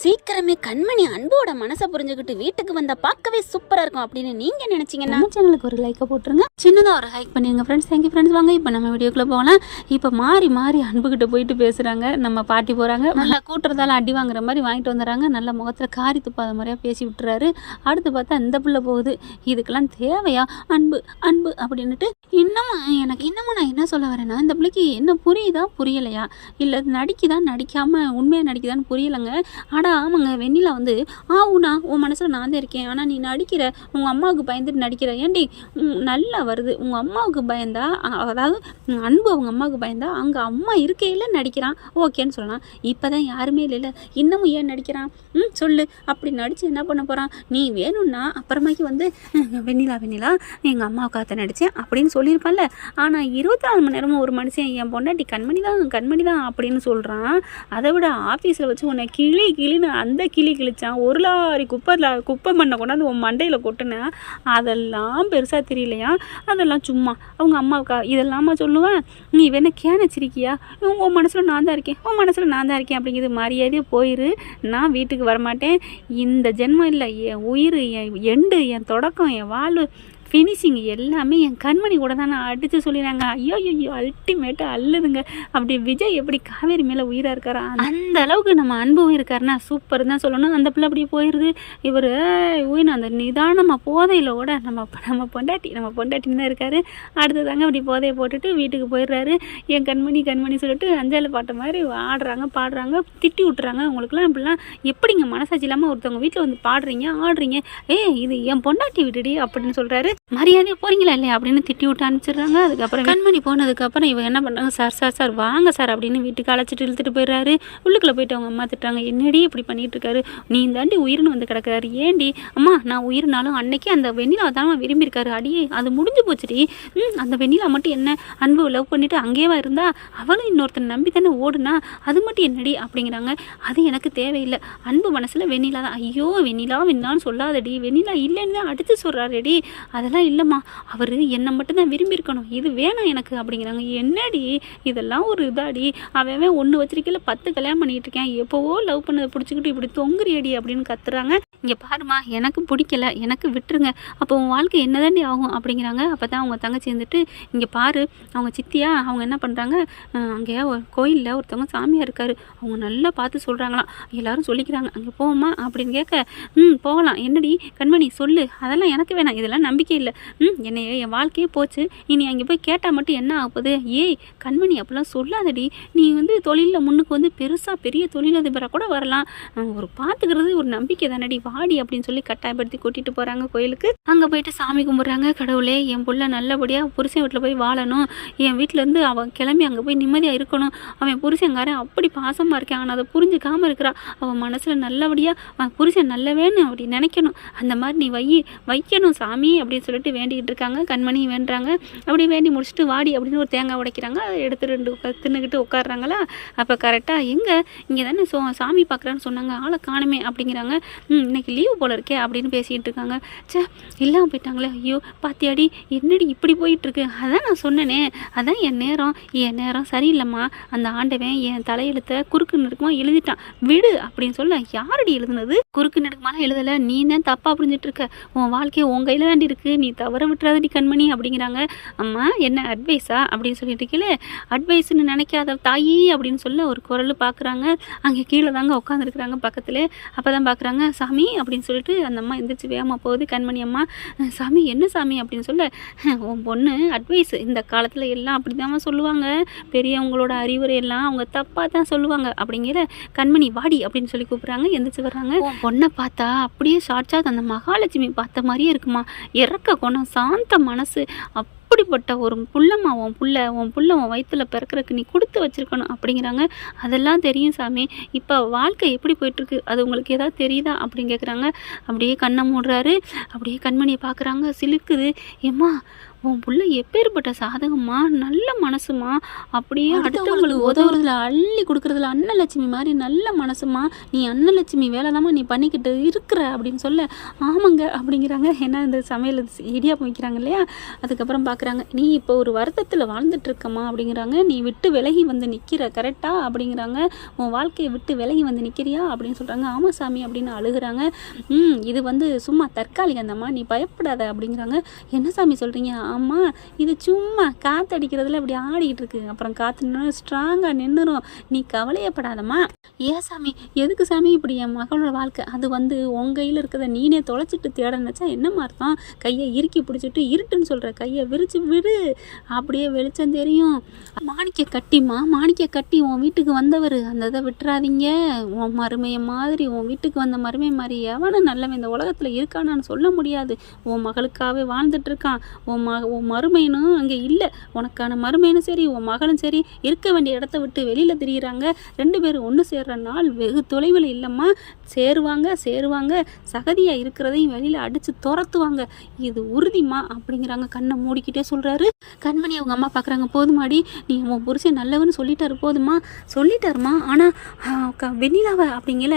சீக்கிரமே கண்மணி அன்போட மனசை புரிஞ்சுக்கிட்டு வீட்டுக்கு வந்தா பார்க்கவே சூப்பரா இருக்கும் அப்படின்னு நீங்க நினைச்சீங்கன்னா நம்ம சேனலுக்கு ஒரு லைக்கை போட்டுருங்க, சின்னதாக ஒரு ஹைக் பண்ணிடுங்க ஃப்ரெண்ட்ஸ். Thank you friends. வாங்க இப்போ நம்ம வீடியோக்குள்ளே போகலாம். இப்போ மாறி மாறி அன்புக்கிட்ட போயிட்டு பேசுகிறாங்க. நம்ம பாட்டி போகிறாங்க, நல்லா கூட்டுறதால அடி வாங்குற மாதிரி வாங்கிட்டு வந்துடுறாங்க. நல்ல முகத்தில் காரி துப்பாத மாதிரியாக பேசி விட்டுறாரு. அடுத்து பார்த்தா இந்த பிள்ளை போகுது. இதுக்கெல்லாம் தேவையா அன்பு அன்பு அப்படின்னுட்டு இன்னமும் நான் என்ன சொல்ல வரேன்னா, இந்த பிள்ளைக்கு என்ன புரியுதா புரியலையா, இல்லை நடிக்குதான் நடிக்காமல் உண்மையாக நடிக்குதான்னு புரியலைங்க. ஆமாங்க, வெண்ணிலா வந்து ஆவுனா உன் மனசில் நான் தான் இருக்கேன், ஆனால் நீ நடிக்கிற, உங்கள் அம்மாவுக்கு பயந்துட்டு நடிக்கிற, ஏன்டி நல்லா வருது, உங்கள் அம்மாவுக்கு பயந்தா, அதாவது அன்பு அவங்க அம்மாவுக்கு பயந்தா அங்கே அம்மா இருக்கையில் நடிக்கிறான், ஓகேன்னு சொல்லலாம். இப்போ தான் யாருமே இல்லை, இன்னமும் ஏன் நடிக்கிறான் சொல்லு. அப்படி நடித்து என்ன பண்ண போகிறான்? நீ வேணும்னா அப்புறமாக்கி வந்து வெண்ணிலா எங்கள் அம்மாவுக்காக நடித்தேன் அப்படின்னு சொல்லியிருப்பான்ல. ஆனால் 24 மணி நேரமும் ஒரு மனுஷன் என் பொண்டாட்டி கண்மணி தான் அப்படின்னு சொல்கிறான். அதை விட ஆஃபீஸில் வச்சு உன்னை கிளின்னு அந்த கிழிச்சான். ஒரு லாரி குப்பை மண்ணை கொண்டாந்து உன் மண்டையில் கொட்டினேன். அதெல்லாம் பெருசாக தெரியலையா? அதெல்லாம் சும்மா அவங்க அம்மாவுக்கா இதெல்லாமா சொல்லுவேன். நீ வேணா கேனச்சிருக்கியா? உன் மனசில் நான் தான் இருக்கேன் அப்படிங்கிறது மரியாதையே போயிரு. நான் வீட்டுக்கு வரமாட்டேன். இந்த ஜென்மம் இல்லை, என் உயிர், என் எண்டு, என் தொடக்கம், என் வாழ்வு, ஃபினிஷிங் எல்லாமே என் கண்மணி கூட தான் நான் அடித்து சொல்லிடுறாங்க. ஐயோ அல்டிமேட்டாக அல்லுதுங்க. அப்படி விஜய் எப்படி காவேரி மேலே உயிராக இருக்காரா, அந்த அளவுக்கு நம்ம அன்பும் இருக்காருன்னா சூப்பர் தான் சொல்லணும். அந்த பிள்ளை அப்படியே போயிடுது. இவர் உயிர் அந்த நிதானமாக போதையில் கூட நம்ம பொண்டாட்டின்னு தான் இருக்காரு. அடுத்ததாங்க அப்படி போதையை போட்டுட்டு வீட்டுக்கு போயிடுறாரு. என் கண்மணி சொல்லிட்டு அஞ்சால பாட்ட மாதிரி பாடுறாங்க, திட்டி விட்டுறாங்க. உங்களுக்குலாம் இப்படிலாம் எப்படிங்க மனசாட்சி இல்லாமல் ஒருத்தவங்க வீட்டில் வந்து ஆடுறீங்க, இது என் பொண்டாட்டி விட்டுடி அப்படின்னு சொல்கிறாரு. மரியாதையாக போகிறீங்களா இல்லையா அப்படின்னு திட்டி விட்டு அனுப்பிச்சிடுறாங்க. அதுக்கப்புறம் கண்மணி போனதுக்கப்புறம் இவங்க என்ன பண்ணுறாங்க, சார் வாங்க சார் அப்படின்னு வீட்டுக்கு அழைச்சிட்டு இழுத்துட்டு போயிடுறாரு. உள்ளுக்குள்ளே போயிட்டு அவங்க அம்மா திட்டுறாங்க, என்னடி இப்படி பண்ணிட்டு இருக்காரு, நீ தாண்டி உயிர்னு வந்து கிடக்கிறாரு, ஏண்டி அம்மா நான் உயிர்னாலும் அன்னைக்கு அந்த வெண்ணிலா தான் விரும்பியிருக்காரு, அடியே அது முடிஞ்சு போச்சுடி. அந்த வெண்ணிலா மட்டும் என்ன அன்பு லவ் பண்ணிட்டு அங்கேயேவா இருந்தா, அவளும் இன்னொருத்தனை நம்பி தானே ஓடுனா, அது மட்டும் என்னடி அப்படிங்கிறாங்க. அது எனக்கு தேவையில்லை, அன்பு மனசில் வெண்ணிலா தான். ஐயோ வெண்ணிலான்னு சொல்லாதடி, வெண்ணிலா இல்லைன்னு தான் அடித்து சொல்கிறாரடி, அதெல்லாம் இல்லைம்மா, அவர் என்னை மட்டும்தான் விரும்பியிருக்கணும், இது வேணாம் எனக்கு அப்படிங்கிறாங்க. என்னடி இதெல்லாம் ஒரு இதாடி, அவன் ஒன்று வச்சிருக்கல 10 கல்யாணம் பண்ணிகிட்டு இருக்கேன், எப்போவோ லவ் பண்ணதை பிடிச்சிக்கிட்டு இப்படி தொங்குறியடி அப்படின்னு கத்துறாங்க. இங்கே பாருமா, எனக்கு பிடிக்கல, எனக்கு விட்டுருங்க, அப்போ உன் வாழ்க்கை என்னதாண்டி ஆகும் அப்படிங்கிறாங்க. அப்போ தான் அவங்க தங்கச்சி இருந்துட்டு, இங்கே பாரு அவங்க சித்தியா அவங்க என்ன பண்ணுறாங்க, அங்கே ஒரு கோயிலில் ஒருத்தவங்க சாமியாக இருக்காரு, அவங்க நல்லா பார்த்து சொல்கிறாங்களாம், எல்லாரும் சொல்லிக்கிறாங்க, அங்கே போவோமா அப்படின்னு கேட்க, போகலாம், என்னடி கண்மணி சொல்லு, அதெல்லாம் எனக்கு வேணாம், இதெல்லாம் நம்பிக்கை இல்லை, என் வாழ்க்கையே போச்சு, இனி அங்கே போய் கேட்டால் மட்டும் என்ன ஆகுது, ஏய் கண்மணி அப்படிலாம் சொல்லாதடி, நீ வந்து தொழிலில் முன்னுக்கு வந்து பெரிய தொழிலதிபராக கூட வரலாம், ஒரு பார்த்துக்கிறது ஒரு நம்பிக்கை தானடி, வாடி அப்படின்னு சொல்லி கட்டாயப்படுத்தி கூட்டிகிட்டு போகிறாங்க கோயிலுக்கு. அங்கே போயிட்டு சாமி கும்பிட்றாங்க. கடவுளே என் புள்ள நல்லபடியாக புருஷன் வீட்டில் போய் வாழணும், என் வீட்டிலேருந்து அவன் கிளம்பி அங்கே போய் நிம்மதியாக இருக்கணும், அவன் புருஷங்காரன் அப்படி பாசமாக இருக்கேன், ஆனால் அதை புரிஞ்சுக்காமல் இருக்கிறா, அவன் மனசில் நல்லபடியாக புருஷன் நல்லவேன்னு அப்படி நினைக்கணும், அந்த மாதிரி நீ வைக்கணும் சாமி அப்படின்னு சொல்லிட்டு வேண்டிக்கிட்டு இருக்காங்க. கண்மணி வேண்டுறாங்க. அப்படி வேண்டி முடிச்சுட்டு வாடி அப்படின்னு ஒரு தேங்காய் உடைக்கிறாங்க. அதை எடுத்து 2 தின்னுக்கிட்டு உட்காடுறாங்களா. அப்போ கரெக்டாக இங்கே தானே சாமி பார்க்குறான்னு சொன்னாங்க, ஆளை காணுமே அப்படிங்கிறாங்க. இன்னைக்கு லீவு போல இருக்கே அப்படின்னு பேசிக்கிட்டு இருக்காங்க. இல்லாமல் போயிட்டாங்களே, ஐயோ பாத்தியாடி என்னடி இப்படி போயிட்டுருக்கு, அதான் நான் சொன்னேனே, அதான் என் நேரம் சரியில்லைம்மா, அந்த ஆண்டவன் என் தலையெழுத்தை குறுக்கு நெடுக்குமா எழுதிட்டான், விடு அப்படின்னு சொல்ல. யாரடி எழுதுனது? குறுக்கு நெடுக்குமாலாம் எழுதலை, நீ தான் தப்பாக புரிஞ்சிட்டு இருக்க, உன் வாழ்க்கையை உன் கையில் தாண்டி இருக்கு, நீ தவற விட்டுறாதடி கண்மணி அப்படிங்கிறாங்க. அம்மா என்ன அட்வைஸா அப்படின்னு சொல்லிட்டு இருக்கீங்களே, அட்வைஸ்ன்னு நினைக்காத தாயி அப்படின்னு சொல்ல ஒரு குரல் பார்க்குறாங்க. அங்கே கீழே தாங்க உட்காந்துருக்குறாங்க பக்கத்தில். அப்போ தான் பார்க்குறாங்க, சாமி அப்படின்னு சொல்லிட்டு அந்த அம்மா எந்திரிச்சு வேகமாக போகுது. கண்மணி அம்மா, சாமி என்ன சாமி அப்படின்னு சொல்ல, உன் பொண்ணு அட்வைஸ் இந்த காலத்தில் எல்லாம் அப்படி தான் சொல்லுவாங்க, பெரியவங்களோட அறிவுரை எல்லாம் அவங்க தப்பாக தான் சொல்லுவாங்க அப்படிங்கிற. கண்மணி வாடி அப்படின்னு சொல்லி கூப்பிட்றாங்க. எந்திரிச்சு வர்றாங்க. உன் பொண்ணை பார்த்தா அப்படியே சாட்சாத் அந்த மகாலட்சுமி பார்த்த மாதிரியே இருக்குமா, இறக்க குணம், சாந்த மனசு, அப்படிப்பட்ட ஒரு புள்ளம்மா உன் புள்ள உன் வயிற்றுல பிறக்கிறதுக்கு நீ கொடுத்து வச்சிருக்கணும் அப்படிங்கிறாங்க. அதெல்லாம் தெரியும் சாமி, இப்போ வாழ்க்கை எப்படி போயிட்டுருக்கு அது உங்களுக்கு ஏதாவது தெரியுதா அப்படின்னு கேட்குறாங்க. அப்படியே கண்ணை மூடுறாரு. அப்படியே கண்மணியை பார்க்குறாங்க. சிலுக்குது. ஏம்மா உன் புள்ள எப்பேற்பட்ட சாதகமா, நல்ல மனசுமா, அப்படியே அடுத்தவங்களுக்கு உதவுறதுல அள்ளி கொடுக்குறதுல அன்னலட்சுமி மாதிரி நல்ல மனசுமா, நீ அன்னலட்சுமி வேலைதாம்மா நீ பண்ணிக்கிட்டு இருக்கிற அப்படின்னு சொல்ல, ஆமாங்க அப்படிங்கிறாங்க. ஏன்னா இந்த சமையல் இடியாப்பம் வைக்கிறாங்க இல்லையா, அதுக்கப்புறம் பார்க்குறாங்க, நீ இப்போ ஒரு வருத்தத்தில் வாழ்ந்துட்டு இருக்கம்மா அப்படிங்கிறாங்க. நீ விட்டு விலகி வந்து நிற்கிற கரெக்டா அப்படிங்கிறாங்க. உன் வாழ்க்கையை விட்டு விலகி வந்து நிற்கிறியா அப்படின்னு சொல்கிறாங்க. ஆமாம் சாமி அப்படின்னு அழுகுறாங்க. இது வந்து சும்மா தற்காலிகம்தாம்மா, நீ பயப்படாத அப்படிங்கிறாங்க. என்ன சாமி சொல்கிறீங்க? ஆமாம், இது சும்மா காற்றடிக்கிறதுல இப்படி ஆடிக்கிட்டு இருக்கு, அப்புறம் காற்று நின்று ஸ்ட்ராங்காக நின்றுரும், நீ கவலையப்படாதம்மா. ஏன் சாமி, எதுக்கு சாமி இப்படி என் மகளோட வாழ்க்கை, அது வந்து உன் கையில் இருக்கிறத நீனே தொலைச்சிட்டு தேட நினச்சா என்னமா அர்த்தம்? கையை இறுக்கி பிடிச்சிட்டு இருட்டுன்னு சொல்கிற, கையை விரிச்சு விடு, அப்படியே வெளிச்சம் தெரியும். மாணிக்க கட்டிம்மா, மாணிக்க கட்டி உன் வீட்டுக்கு வந்தவர், அந்த இதை விட்டுறாதீங்க. உன் மருமையை மாதிரி, உன் வீட்டுக்கு வந்த மருமை மாதிரி எவனும் நல்லவன் இந்த உலகத்தில் இருக்கானான்னு சொல்ல முடியாது. உன் மகளுக்காகவே வாழ்ந்துட்டு இருக்கான். உன் மருமையனும் அங்கே இல்லை, உனக்கான மருமையனும் சரி உன் மகளும் சரி இருக்க வேண்டிய இடத்த விட்டு வெளியில் திரியிறாங்க. 2 பேரும் ஒன்று சேர்ற நாள் வெகு தொலைவில் இல்லைம்மா. சேருவாங்க, சகதியாக இருக்கிறதையும் வெளியில் அடித்து துரத்துவாங்க, இது உறுதிமா அப்படிங்கிறாங்க. கண்ணை மூடிக்கிட்டே சொல்கிறாரு. கண்மணி அவங்க அம்மா பார்க்குறாங்க. போதுமாடி, நீ உன் புருஷன் நல்லவன்னு சொல்லிட்டாரு, போதுமா சொல்லிட்டாருமா, ஆனால் வெண்ணிலாவை அப்படிங்கல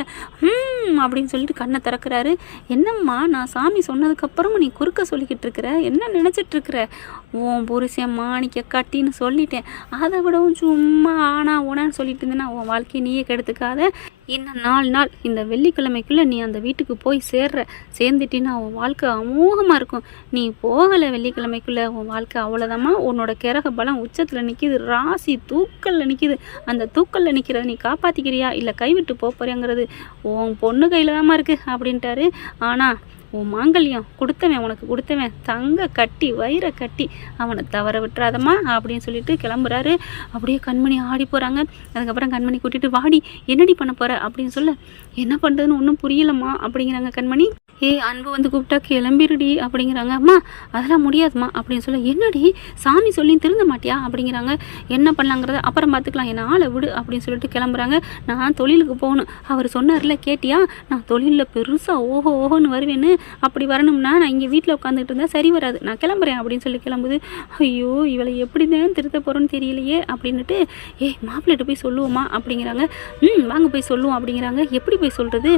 அப்படின்னு சொல்லிட்டு கண்ணை திறக்கிறாரு. என்னம்மா, நான் சாமி சொன்னதுக்கப்புறமும் நீ குறுக்க சொல்லிக்கிட்டு இருக்கிற, என்ன நினச்சிட்டு இருக்கிற? உன் புருஷன் மாணிக்க கட்டின்னு சொல்லிட்டேன், அதை விடவும் சும்மா ஆனா ஓனான்னு சொல்லிட்டு இருந்தேன்னா உன் வாழ்க்கையை நீயே கெடுத்துக்காத. இன்னும் 4 நாள் இந்த வெள்ளிக்கிழமைக்குள்ளே நீ அந்த வீட்டுக்கு போய் சேர்ந்துட்டின்னா உன் வாழ்க்கை அமோகமாக இருக்கும். நீ போகலை வெள்ளிக்கிழமைக்குள்ளே, உன் வாழ்க்கை அவ்வளோதாம்மா. உன்னோட கிரக பலம் உச்சத்தில் நிற்கிது, ராசி தூக்கலில் நிற்கிது. அந்த தூக்கலில் நிற்கிறத நீ காப்பாற்றிக்கிறியா இல்லை கைவிட்டு போறியாங்கிறது உன் பொண்ணு கையில் தாம்மா இருக்குது அப்படின்ட்டாரு. ஆனால் உன் மாங்கல்யம் உனக்கு கொடுத்தவன் தங்க கட்டி வயிற கட்டி, அவனை தவற விட்டுறாதம்மா அப்படின்னு சொல்லிட்டு கிளம்புறாரு. அப்படியே கண்மணி ஆடி போகிறாங்க. அதுக்கப்புறம் கண்மணி கூட்டிகிட்டு, வாடி என்னடி பண்ண போகிற அப்படின்னு சொல்ல, என்ன பண்ணுறதுன்னு ஒன்றும் புரியலம்மா அப்படிங்கிறாங்க கண்மணி. அன்பு வந்து கூப்பிட்டா கிளம்பிடுடி அப்படிங்கிறாங்க. அம்மா அதெல்லாம் முடியாதுமா அப்படின்னு சொல்ல, என்னடி சாமி சொல்லி திருந்த மாட்டியா அப்படிங்கிறாங்க. என்ன பண்ணலாங்கிறத அப்புறம் பார்த்துக்கலாம், என்ன ஆளை விடு அப்படின்னு சொல்லிட்டு கிளம்புறாங்க. நான் தொழிலுக்கு போகணும், அவர் சொன்னார்ல கேட்டியா, நான் தொழிலில் பெருசாக ஓஹோன்னு வருவேன்னு, அப்படி வரணும்னா நான் இங்கே வீட்டில் உட்காந்துட்டு இருந்தால் சரி வராது, நான் கிளம்புறேன் அப்படின்னு சொல்லி கிளம்புது. ஐயோ இவளை எப்படி தான் திருத்த போகிறோன்னு தெரியலையே அப்படின்னுட்டு, மாப்பிள்ளைகிட்ட போய் சொல்லுவோமா அப்படிங்கிறாங்க. வாங்க போய் சொல்லுவோம் அப்படிங்கிறாங்க. எப்படி போய் சொல்கிறது?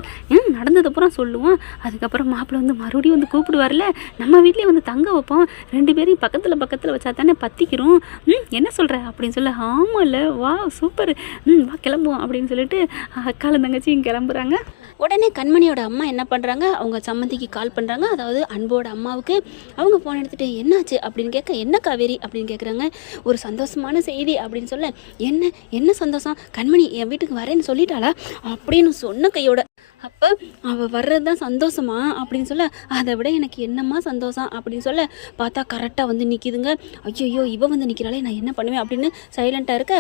நடந்ததுக்கப்புறம் சொல்லுவோம், அதுக்கப்புறம் மாப்பிள்ளை வந்து மறுபடியும் வந்து கூப்பிடுவார்ல, நம்ம வீட்லேயே வந்து தங்க வைப்போம், 2 பேரையும் பக்கத்தில் வச்சா தானே பற்றிக்கிறோம், என்ன சொல்கிற அப்படின்னு சொல்ல, ஆமாம்ல வா சூப்பர், வா கிளம்புவோம் அப்படின்னு சொல்லிட்டு அக்காலும் தங்கச்சியும் கிளம்புறாங்க. உடனே கண்மணியோட அம்மா என்ன பண்ணுறாங்க, அவங்க சம்மந்திக்கு கால் பண்ணுறாங்க, அதாவது அன்போட அம்மாவுக்கு. அவங்க ஃபோன் எடுத்துகிட்டு என்னாச்சு அப்படின்னு கேட்க, என்ன காவேரி அப்படின்னு கேட்குறாங்க. ஒரு சந்தோஷமான செய்தி அப்படின்னு சொல்ல, என்ன சந்தோஷம், கண்மணி என் வீட்டுக்கு வரேன்னு சொல்லிட்டாளா அப்படின்னு சொன்ன கையோட, அப்போ அவள் வர்றது தான் சந்தோஷமா அப்படின்னு சொல்ல, அதை விட எனக்கு என்னம்மா சந்தோஷம் அப்படின்னு சொல்ல, பார்த்தா கரெக்டாக வந்து நிற்கிதுங்க. ஐயோ இவ வந்து நிற்கிறாளே, நான் என்ன பண்ணுவேன் அப்படின்னு சைலண்ட்டாக இருக்க,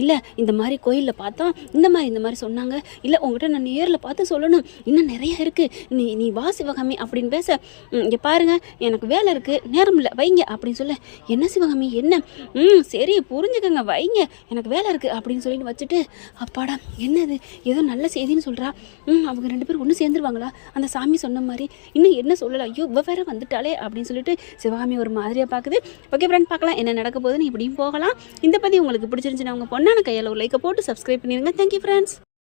இல்லை இந்த மாதிரி கோயிலில் பார்த்தோம், இந்த மாதிரி சொன்னாங்க, இல்லை உங்கள்கிட்ட நான் நேரில் பார்த்து சொல்லணும், இன்னும் நிறைய இருக்குது, நீ வா சிவகாமி அப்படின்னு பேச, இங்கே பாருங்கள் எனக்கு வேலை இருக்குது, நேரம் இல்லை வைங்க அப்படின்னு சொல்ல, என்ன சிவகாமி என்ன, சரி புரிஞ்சுக்கங்க வைங்க எனக்கு வேலை இருக்குது அப்படின்னு சொல்லிட்டு வச்சுட்டு, அப்பாடா என்னது ஏதோ நல்ல செய்தின்னு சொல்கிறா, அவங்க 2 பேரும் ஒன்று சேர்ந்துருவாங்களா, அந்த சாமி சொன்ன மாதிரி, இன்னும் என்ன சொல்லலை, ஐயோ இவ வேற வந்துட்டாலே அப்படின்னு சொல்லிட்டு சிவகாமி ஒரு மாதிரியாக பார்க்குது. ஓகே ஃப்ரெண்ட், பார்க்கலாம் என்ன நடக்க போகுதுன்னு, இப்படியும் போகலாம். இந்த பதிவு உங்களுக்கு பிடிச்சிருந்துச்சுன்னா உங்கள் பொண்ணான கையில் ஒரு லைக்கை போட்டு சப்ஸ்கிரைப் பண்ணிடுங்க. Thank you friends.